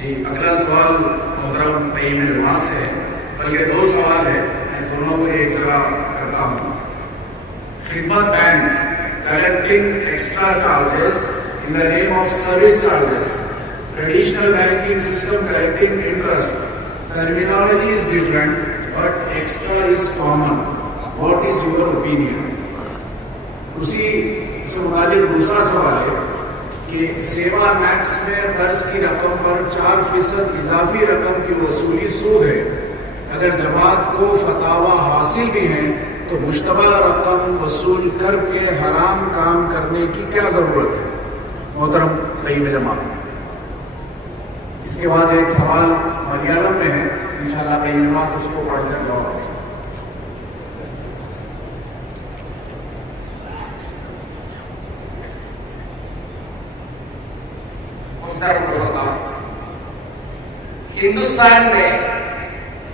جی اگلا سوال محترم طیب جماعت سے ہے، بلکہ دو سوال ہے، میں دونوں کو ایک جگہ کرتا ہوں. خدمت bank collecting extra charges in the name of service charges, traditional banking system collecting interest. Terminology is different but extra is common. What is your opinion? اسی سے متعلق دوسرا سوال ہے کہ سیوا میکس میں قرض کی رقم پر 4% اضافی رقم کی وصولی سود ہے. اگر جماعت کو فتاوی حاصل بھی ہیں تو مشتبہ رقم وصول کر کے حرام کام کرنے کی کیا ضرورت ہے؟ محترم طیب جماعت. اس کے بعد ایک سوال ملیالم میں ہے، انشاءاللہ طیب جماعت اس کو پڑھ کر جواب دیں. ہندوستان میں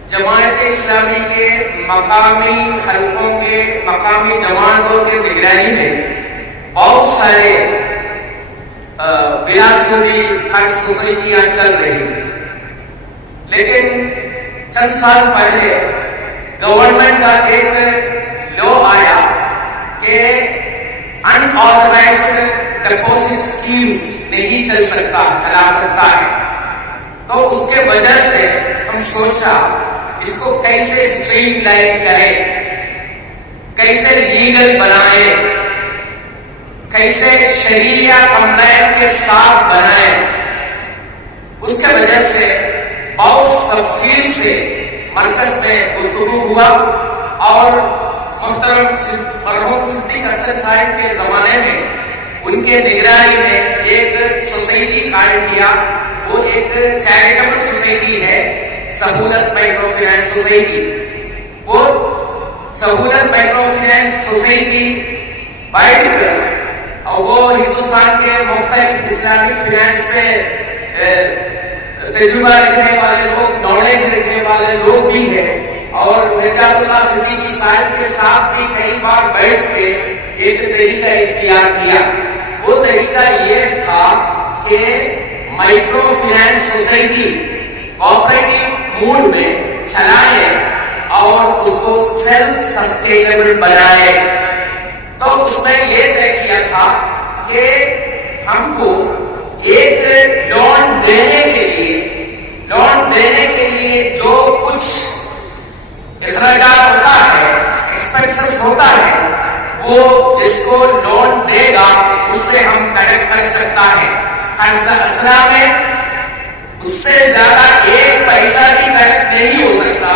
جماعت اسلامی کے مقامی حلقوں کے مقامی جماعتوں کے نگرانی میں بہت سارے بلاسمتی قرض سوسائٹیاں چل رہی تھیں، لیکن چند سال پہلے گورنمنٹ کا ایک لا آیا کہ ان آتھرائزڈ ڈپوزٹ اسکیمز نہیں چلا سکتا ہے. تو اس کے وجہ سے ہم سوچا اس کو کیسے اسٹریم لائن کریں، کیسے لیگل بنائیں، کیسے شریعہ کمپلائنٹ کے ساتھ بنائیں. اس کے وجہ سے بہت تفصیل سے مرکز میں گفتگو ہوا اور محترم مرحوم صدیق حسن صاحب کے زمانے میں ان کے نگرانی میں ایک سوسائٹی قائم کیا. وہ ایک چیریٹیبل سوسائٹی ہے، سہولت مائکرو فائنانس سوسائٹی. وہ سہولت مائکرو فائنانس سوسائٹی بیٹھ کر اور وہ ہندوستان کے مختلف اسلامک فائنانس میں تجربہ رکھنے والے لوگ، نالج رکھنے والے لوگ بھی ہیں، اور نجات اللہ صدیقی صاحب کے ساتھ بھی کئی بار بیٹھ کے ایک طریقہ اختیار کیا. وہ طریقہ یہ تھا کہ micro finance society cooperative mode میں چلائے اور اس کو سیلف سسٹینیبل بنائے. تو اس میں یہ طے کیا تھا کہ ہم کو ایک لون دینے کے لیے جو کچھ اخراجات ہوتا ہے، ایکسپینسز ہوتا ہے، وہ جس کو لون دے گا اس سے ہم کلیکٹ کر سکتا ہے. قرض اسنا میں اس سے زیادہ ایک پیسہ بھی کلیکٹ نہیں ہو سکتا،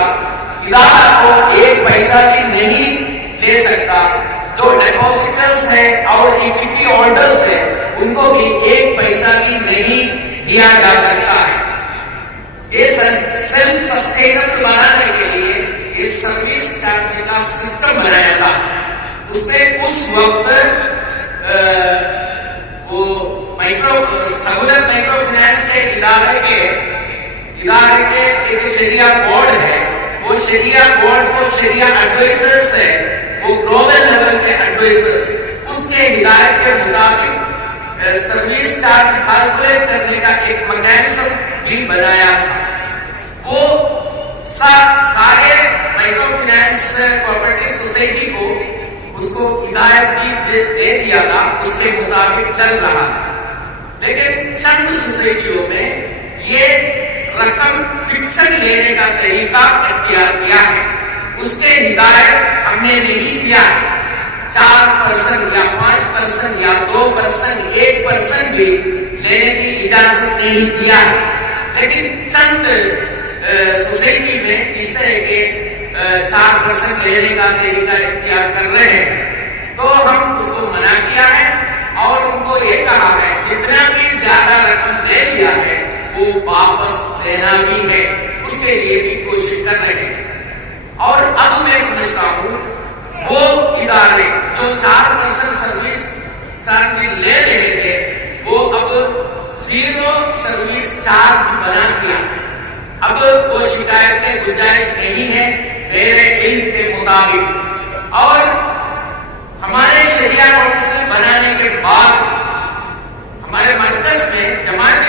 ادارہ کو ایک پیسہ بھی نہیں لے سکتا. جو ڈیپوزیٹرز ہیں اور ایکویٹی ہولڈرز ہیں ان کو بھی ایک پیسہ بھی نہیں دیا جا سکتا ہے. یہ سیلف سسٹینبل بنانے کے لیے یہ سروس چارج کا سسٹم بنایا تھا. اس میں اس وقت وہ سہولت مائکرو فائنانس کے ادارے کے ایک شریعہ بورڈ ہے. وہ شریعہ بورڈ کو شریعہ ایڈوائزرز ہے، وہ گلوبل لیول کے ایڈوائزرز، اس کے ہدایت کے مطابق سروس چارج کیلکولیٹ کرنے کا ایک میکانزم بھی بنایا تھا. وہ سارے مائکرو فائنانس کوآپریٹو سوسائٹی کو اس کو ہدایت بھی دے دیا تھا، اس کے مطابق چل رہا تھا. لیکن چند سوسائٹیوں میں یہ رقم فکسڈ لینے کا طریقہ اختیار کیا ہے. اس کے ہدایت ہم نے نہیں دیا ہے. 4% یا 5% یا 2%، 1% بھی لینے کی اجازت نہیں دیا ہے. لیکن چند سوسائٹی میں اس طرح کے 4% لینے کا طریقہ اختیار کر رہے ہیں. تو ہم اس کو منع کیا ہے اور ان کو یہ کہا ہے جتنا بھی زیادہ رقم لے لیا ہے وہ واپس دینا بھی ہے. اس کے لیے بھی کوشش کر رہے ہیں. اور اب میں سمجھتا ہوں وہ ادارے جو 4% سروس چارج لے رہے تھے وہ اب 0 سروس چارج بنا دیا ہے. اب وہ شکایت کی گنجائش نہیں ہے میرے علم کے مطابق. اور ہمارے شریعہ کونسل بنانے کے بعد ہمارے مرکز میں جماعت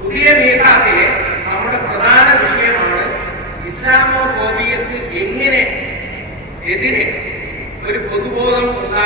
പുതിയ മേധാവിയെ നമ്മുടെ പ്രധാന വിഷയമാണ് ഇസ്ലാമോഫോബിയക്ക് എങ്ങനെ എതിരെ ഒരു പൊതുബോധം ഉണ്ടാകും.